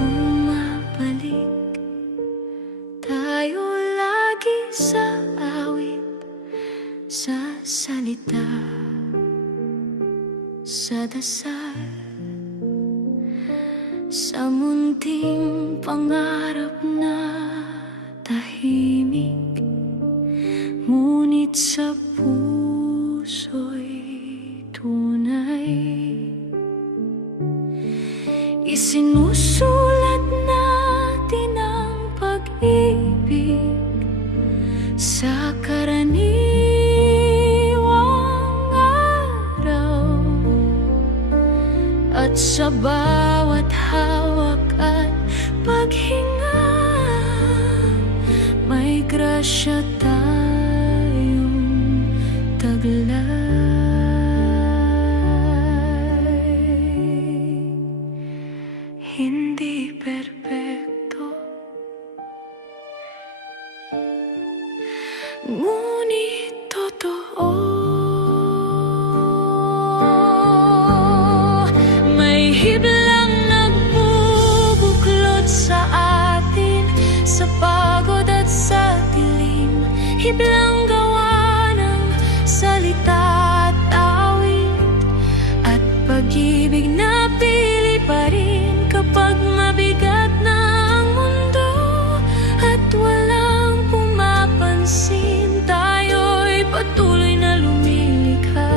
Bumabalik tayo lagi sa awit, sa salita, sa dasal, sa munting pangarap na tahimik, ngunit sa puso'y tunay. Isinusulat natin ang pag-ibig sa karaniwang araw, at sa bawat hawak at paghinga may grasya tayong taglay. Hindi perpekto, ngunit totoo. May hiblang nagbubuklod sa atin, sa pagod at sa dilim. Hiblang gawa ng salita at awit, at pag-ibig na pili pa rin kapag mabigat na ang mundo at walang pumapansin. Tayo'y patuloy na lumilikha,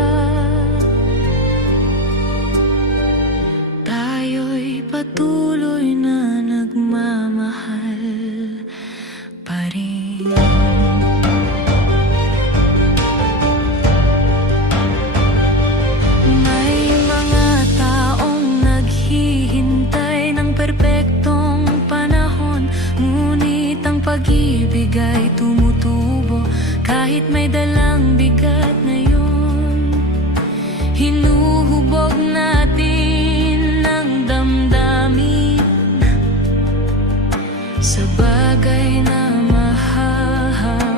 tayo'y patuloy na nagmamahal pa rin. May mga taong naghihintay ng perpektong panahon, ngunit ang pag-ibig ay tumutubo kahit may dalang bigat na yun. Hinuhubog natin ang damdamin sa bagay na mahahawakan,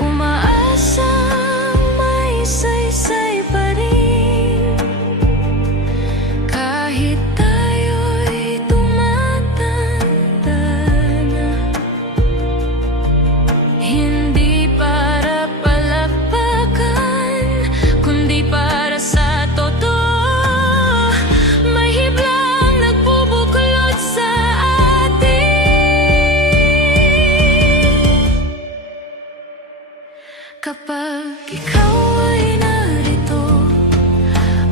umaasang may saysay pa rin kahit tayo'y tumatanda na. Hindi para palakpakan, kundi para sa totoo. May hiblang nagbubuklod sa atin kapag ikaw ay narito.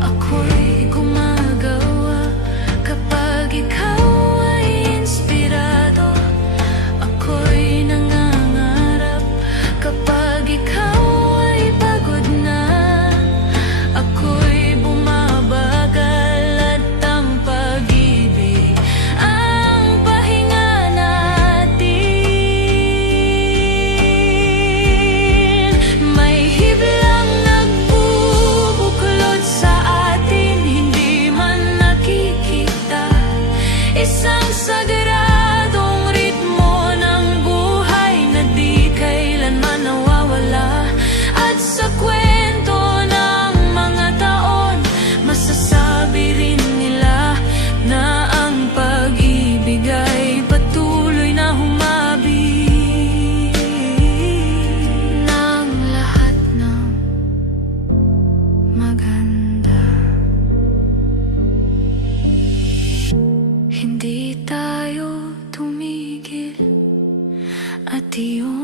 Ako'y gumagawa kapag ikaw ay inspirado. Ako'y nangangarap kapag ikaw ay pagod na. Ako'y bumabagal at ang pag-ibig ang pahinga natin. May hiblang nagbubuklod sa atin, hindi man nakikita. Isang sagradong ritmo ng buhay na di kailanman nawawala. At sa kwento ng mga taon, masasabi rin nila na ang pag-ibig ay patuloy na humabig ng lahat ng maganda. Hindi tayo tumigil at iyon